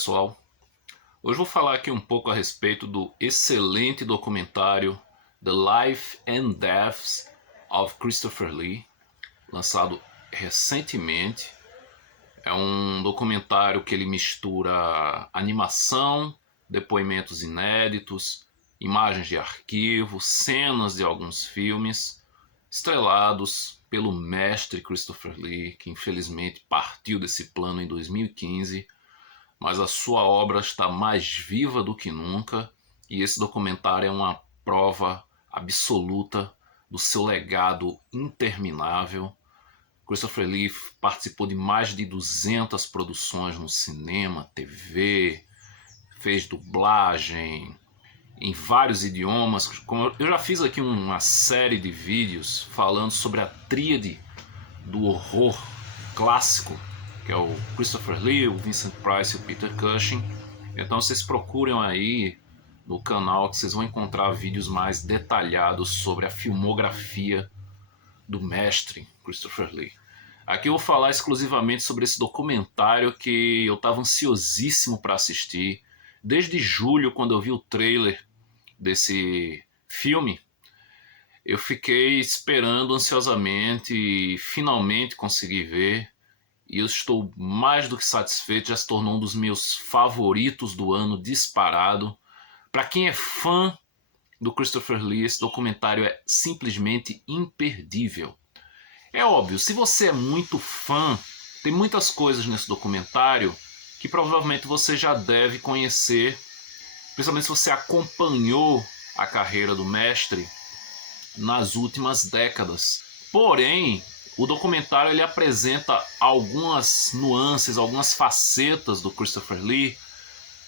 pessoal, hoje vou falar aqui um pouco a respeito do excelente documentário The Life and Deaths of Christopher Lee, lançado recentemente. É um documentário que ele mistura animação, depoimentos inéditos, imagens de arquivo, cenas de alguns filmes, estrelados pelo mestre Christopher Lee, que infelizmente partiu desse plano em 2015, mas a sua obra está mais viva do que nunca, e esse documentário é uma prova absoluta do seu legado interminável. Christopher Lee participou de mais de 200 produções no cinema, TV, fez dublagem em vários idiomas. Eu já fiz aqui uma série de vídeos falando sobre a tríade do horror clássico, que é o Christopher Lee, o Vincent Price e o Peter Cushing. Então vocês procurem aí no canal que vocês vão encontrar vídeos mais detalhados sobre a filmografia do mestre Christopher Lee. Aqui eu vou falar exclusivamente sobre esse documentário que eu estava ansiosíssimo para assistir. Desde julho, quando eu vi o trailer desse filme, eu fiquei esperando ansiosamente e finalmente consegui ver. E eu estou mais do que satisfeito, já se tornou um dos meus favoritos do ano disparado. Para quem é fã do Christopher Lee, esse documentário é simplesmente imperdível. É óbvio, se você é muito fã, tem muitas coisas nesse documentário que provavelmente você já deve conhecer, principalmente se você acompanhou a carreira do mestre nas últimas décadas. Porém, o documentário ele apresenta algumas nuances, algumas facetas do Christopher Lee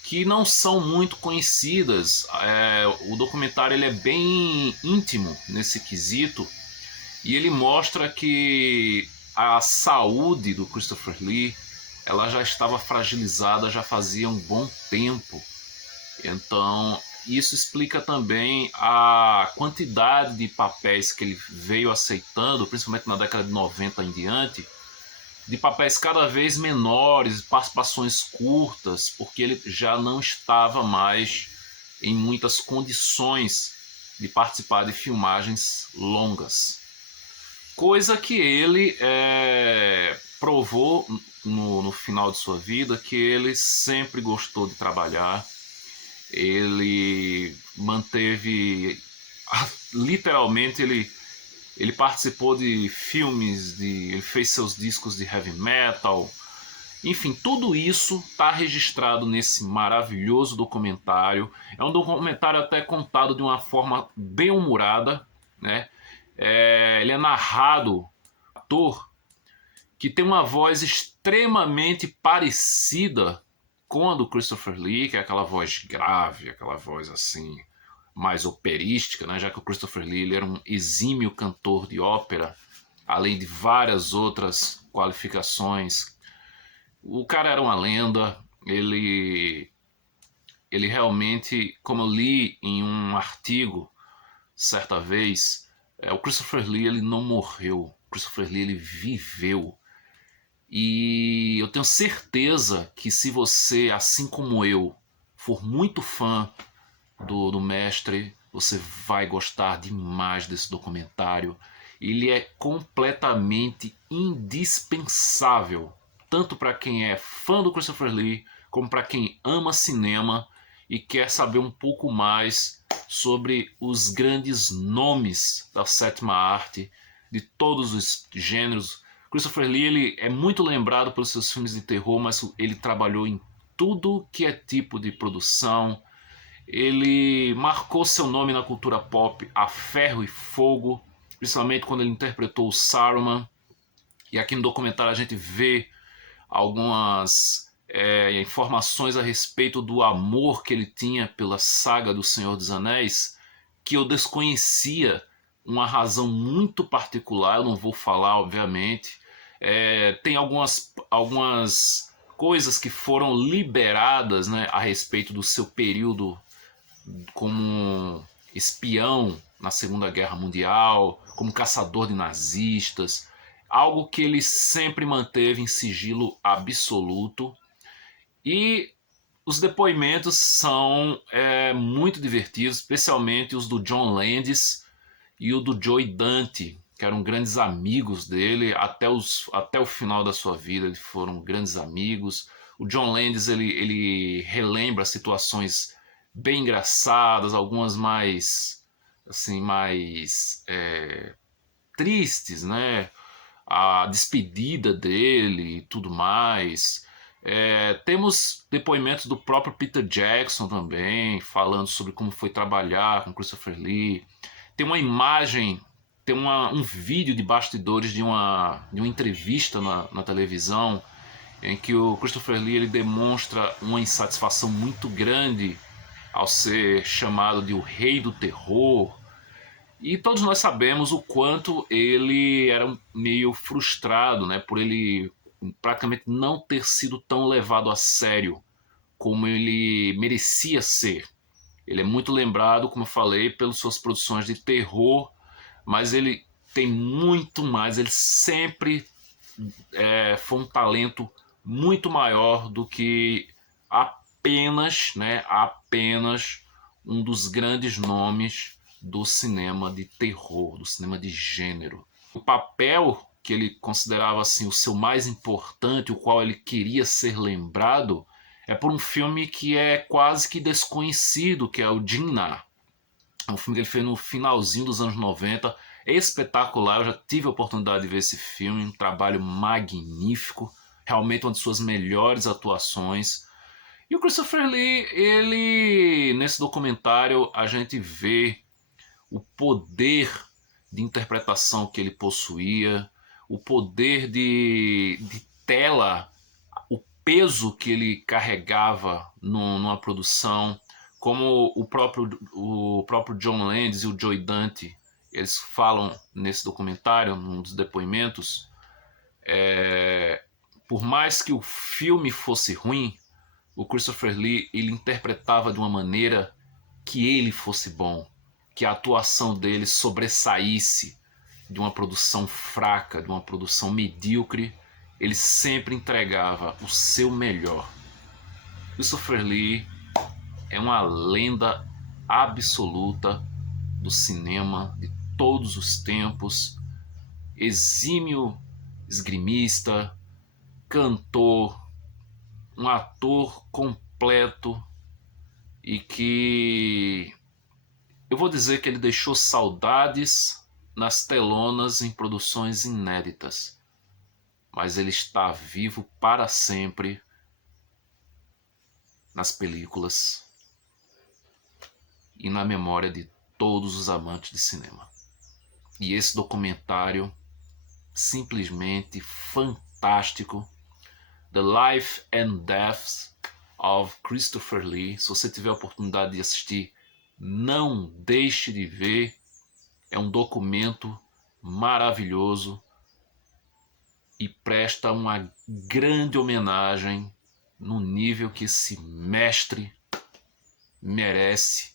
que não são muito conhecidas. O documentário ele é bem íntimo nesse quesito e ele mostra que a saúde do Christopher Lee ela já estava fragilizada já fazia um bom tempo. Então, isso explica também a quantidade de papéis que ele veio aceitando, principalmente na década de 90 em diante, de papéis cada vez menores, participações curtas, porque ele já não estava mais em muitas condições de participar de filmagens longas. Coisa que ele provou no final de sua vida, que ele sempre gostou de trabalhar. Ele manteve, literalmente, ele participou de filmes, ele fez seus discos de heavy metal. Enfim, tudo isso está registrado nesse maravilhoso documentário. É um documentário até contado de uma forma bem humorada, né? Ele é narrado por um ator que tem uma voz extremamente parecida com a do Christopher Lee, que é aquela voz grave, aquela voz assim mais operística, né? Já que o Christopher Lee ele era um exímio cantor de ópera, além de várias outras qualificações. O cara era uma lenda, ele realmente, como eu li em um artigo certa vez, o Christopher Lee ele não morreu, o Christopher Lee ele viveu. E eu tenho certeza que se você, assim como eu, for muito fã do mestre, você vai gostar demais desse documentário. Ele é completamente indispensável, tanto para quem é fã do Christopher Lee, como para quem ama cinema e quer saber um pouco mais sobre os grandes nomes da sétima arte, de todos os gêneros. Christopher Lee ele é muito lembrado pelos seus filmes de terror, mas ele trabalhou em tudo que é tipo de produção. Ele marcou seu nome na cultura pop a ferro e fogo, principalmente quando ele interpretou o Saruman. E aqui no documentário a gente vê algumas informações a respeito do amor que ele tinha pela saga do Senhor dos Anéis, que eu desconhecia uma razão muito particular, eu não vou falar, obviamente. Tem algumas coisas que foram liberadas, né, a respeito do seu período como espião na Segunda Guerra Mundial, como caçador de nazistas, algo que ele sempre manteve em sigilo absoluto. E Os depoimentos são muito divertidos, especialmente os do John Landis e o do Joe Dante, que eram grandes amigos dele até o final da sua vida. Eles foram grandes amigos. O John Landis ele relembra situações bem engraçadas, algumas mais assim tristes, né? A despedida dele e tudo mais. Temos depoimentos do próprio Peter Jackson também, falando sobre como foi trabalhar com Christopher Lee. Tem uma imagem, tem um vídeo de bastidores de uma entrevista na televisão, em que o Christopher Lee ele demonstra uma insatisfação muito grande ao ser chamado de o rei do terror. E todos nós sabemos o quanto ele era meio frustrado, né, por ele praticamente não ter sido tão levado a sério como ele merecia ser. Ele é muito lembrado, como eu falei, pelas suas produções de terror, mas ele tem muito mais, ele sempre foi um talento muito maior do que apenas um dos grandes nomes do cinema de terror, do cinema de gênero. O papel que ele considerava assim o seu mais importante, o qual ele queria ser lembrado, é por um filme que é quase que desconhecido, que é o Jinnah. É um filme que ele fez no finalzinho dos anos 90. É espetacular, eu já tive a oportunidade de ver esse filme, um trabalho magnífico, realmente uma de suas melhores atuações. E o Christopher Lee, ele nesse documentário a gente vê o poder de interpretação que ele possuía, o poder de tela, o peso que ele carregava numa produção, como o próprio John Landis e o Joe Dante, eles falam nesse documentário, num dos depoimentos, por mais que o filme fosse ruim, o Christopher Lee ele interpretava de uma maneira que ele fosse bom, que a atuação dele sobressaísse de uma produção fraca, de uma produção medíocre. Ele sempre entregava o seu melhor. Christopher Lee é uma lenda absoluta do cinema de todos os tempos, exímio esgrimista, cantor, um ator completo e que eu vou dizer que ele deixou saudades nas telonas em produções inéditas, mas ele está vivo para sempre nas películas e na memória de todos os amantes de cinema. E esse documentário, simplesmente fantástico, The Life and Death of Christopher Lee. Se você tiver a oportunidade de assistir, não deixe de ver. É um documento maravilhoso e presta uma grande homenagem no nível que esse mestre merece,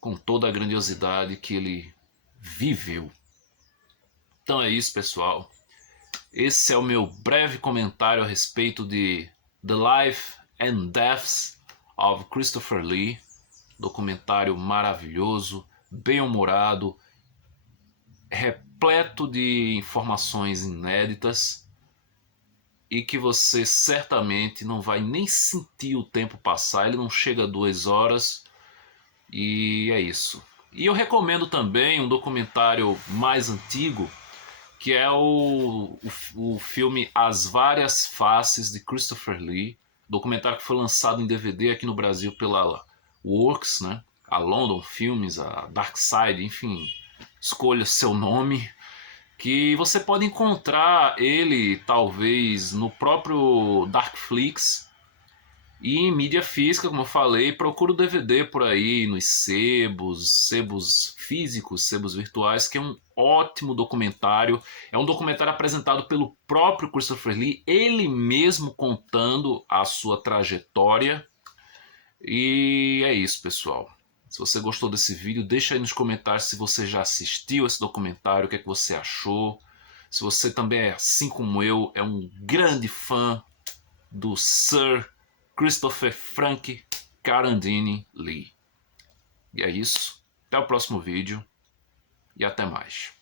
com toda a grandiosidade que ele viveu. Então é isso, pessoal. Esse é o meu breve comentário a respeito de The Life and Deaths of Christopher Lee. Documentário maravilhoso, bem-humorado, repleto de informações inéditas e que você certamente não vai nem sentir o tempo passar. Ele não chega a 2 horas e é isso. E eu recomendo também um documentário mais antigo, que é o filme As Várias Faces de Christopher Lee, documentário que foi lançado em DVD aqui no Brasil pela Works, né? A London Filmes, a Dark Side, enfim, escolha seu nome, que você pode encontrar ele talvez no próprio Darkflix e em mídia física, como eu falei. Procura o DVD por aí nos sebos físicos, sebos virtuais, que é um ótimo documentário. É um documentário apresentado pelo próprio Christopher Lee, ele mesmo contando a sua trajetória. E é isso, pessoal. Se você gostou desse vídeo, deixa aí nos comentários se você já assistiu esse documentário, o que é que você achou. Se você também é, assim como eu, é um grande fã do Sir Christopher Frank Carandini Lee. E é isso. Até o próximo vídeo e até mais.